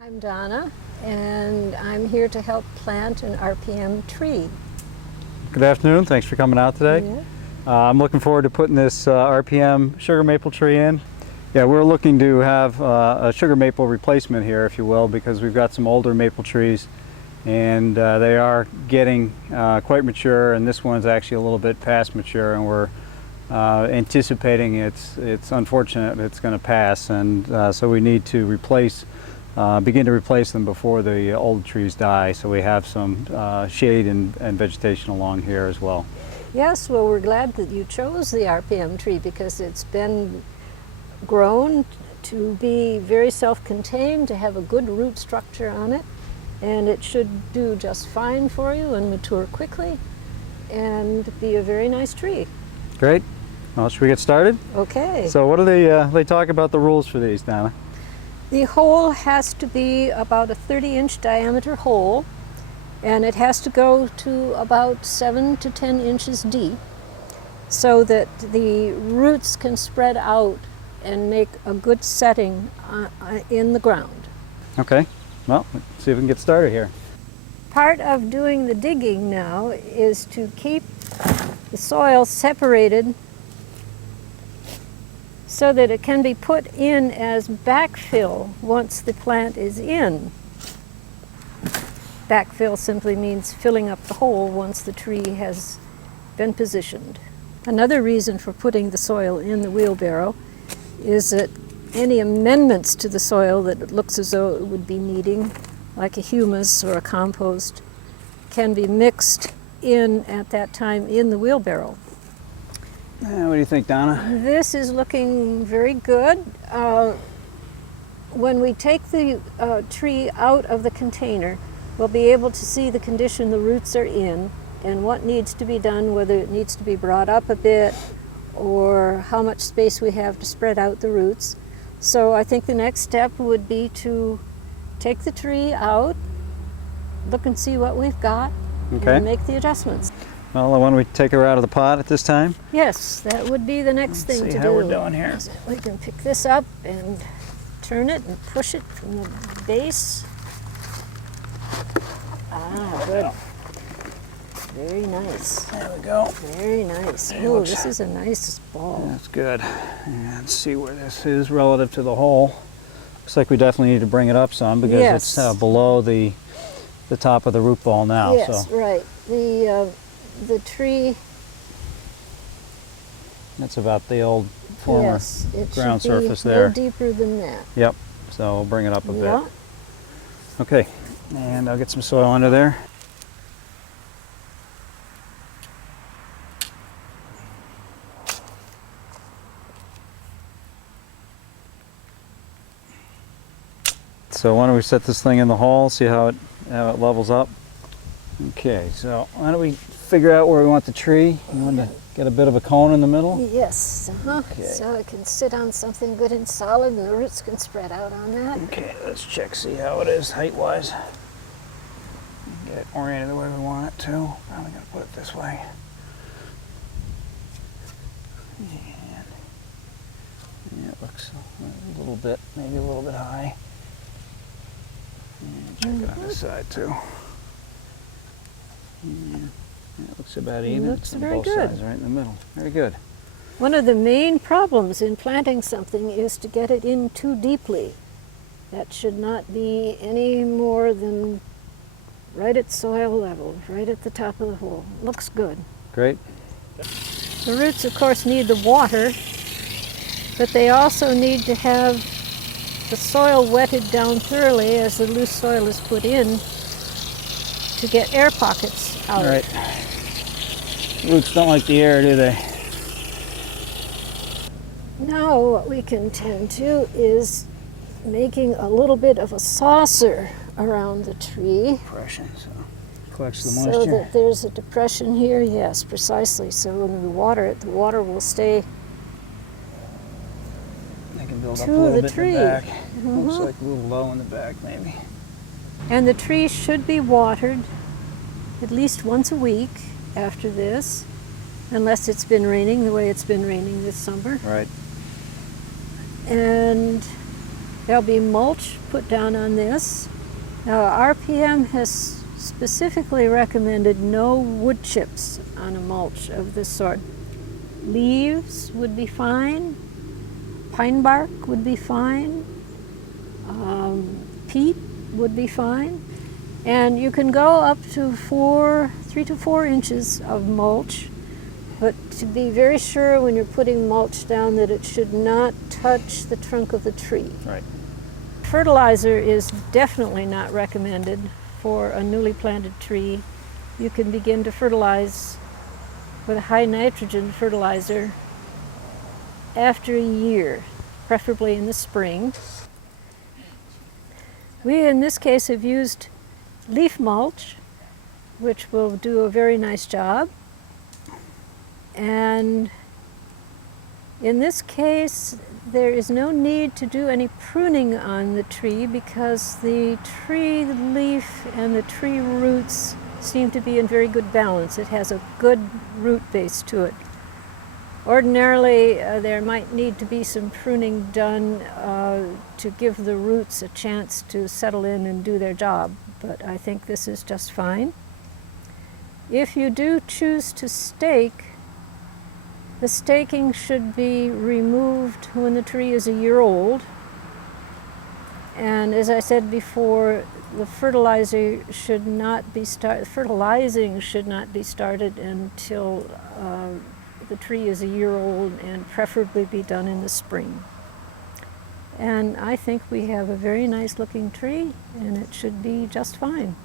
I'm Donna, and I'm here to help plant an RPM tree. Good afternoon. Thanks for coming out today. Yeah. I'm looking forward to putting this RPM sugar maple tree in. Yeah, we're looking to have a sugar maple replacement here, if you will, because we've got some older maple trees and they are getting quite mature, and this one's actually a little bit past mature, and we're anticipating it's unfortunate it's going to pass, and so we need to begin to replace them before the old trees die, so we have some shade and vegetation along here as well. Yes, well, we're glad that you chose the RPM tree because it's been grown to be very self-contained, to have a good root structure on it, and it should do just fine for you and mature quickly and be a very nice tree. Great. Well, should we get started? Okay. So what do they talk about the rules for these, Donna? The hole has to be about a 30-inch diameter hole, and it has to go to about 7 to 10 inches deep so that the roots can spread out and make a good setting in the ground. Okay. Well, let's see if we can get started here. Part of doing the digging now is to keep the soil separated so that it can be put in as backfill once the plant is in. Backfill simply means filling up the hole once the tree has been positioned. Another reason for putting the soil in the wheelbarrow is that any amendments to the soil that it looks as though it would be needing, like a humus or a compost, can be mixed in at that time in the wheelbarrow. What do you think, Donna? This is looking very good. When we take the tree out of the container, we'll be able to see the condition the roots are in and what needs to be done, whether it needs to be brought up a bit or how much space we have to spread out the roots. So I think the next step would be to take the tree out, look and see what we've got, and make the adjustments. Well, why don't we take her out of the pot at this time? Yes, that would be the next thing to do. Let's see how we're doing here. We can pick this up and turn it and push it from the base. Ah, good. Very nice. There we go. Very nice. Oh, this is a nice ball. That's good. And let's see where this is relative to the hole. Looks like we definitely need to bring it up some because it's below the top of the root ball now. Yes, right. The tree. That's about the old former ground surface there. No deeper than that. Yep. So we'll bring it up a bit. Okay. And I'll get some soil under there. So why don't we set this thing in the hole, see how it levels up. Okay, so why don't we figure out where we want the tree. You want to get a bit of a cone in the middle? Yes, Okay. So it can sit on something good and solid and the roots can spread out on that. Okay, let's check, see how it is height-wise. Get it oriented the way we want it to. Probably going to put it this way. And yeah, it looks a little bit, maybe a little bit high. And check it on this side too. Yeah, it looks about even. Looks on very both good. sides, right in the middle. Very good. One of the main problems in planting something is to get it in too deeply. That should not be any more than right at soil level, right at the top of the hole. Looks good. Great. The roots, of course, need the water, but they also need to have the soil wetted down thoroughly as the loose soil is put in to get air pockets out. All right. Roots don't like the air, do they? Now what we can tend to is making a little bit of a saucer around the tree. Depression, so collects the moisture. So that there's a depression here, yes, precisely. So when we water it, the water will stay They can build up to a little the bit tree. in the back. Looks like a little low in the back, maybe. And the tree should be watered at least once a week after this, unless it's been raining the way it's been raining this summer. Right. And There'll be mulch put down on this. Now, RPM has specifically recommended no wood chips on a mulch of this sort. Leaves would be fine, pine bark would be fine, peat would be fine, and you can go up to 3 to 4 inches of mulch, but to be very sure when you're putting mulch down that it should not touch the trunk of the tree. Right. Fertilizer is definitely not recommended for a newly planted tree. You can begin to fertilize with a high nitrogen fertilizer after a year, preferably in the spring. We, in this case, have used leaf mulch, which will do a very nice job. And in this case, there is no need to do any pruning on the tree because the tree leaf and the tree roots seem to be in very good balance. It has a good root base to it. Ordinarily, there might need to be some pruning done to give the roots a chance to settle in and do their job, but I think this is just fine. If you do choose to stake, the staking should be removed when the tree is a year old. And as I said before, the fertilizing should not be started until the tree is a year old, and preferably be done in the spring. And I think we have a very nice looking tree, and it should be just fine.